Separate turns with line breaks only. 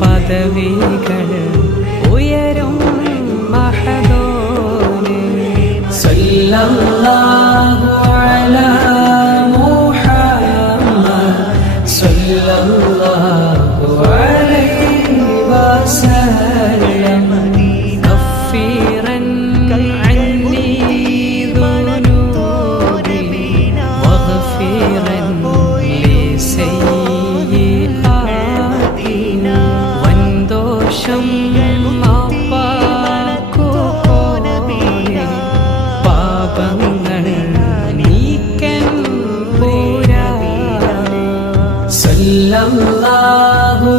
പദവികൾ ഉയരും മഹദോന് സല്ലല്ലാഹു അല മുഹമ്മദ് സല്ലല്ലാഹു അലൈഹി വസല്ലം. പാപങ്ങൾ നീക്കൻ പോരാ. സല്ലല്ലാഹു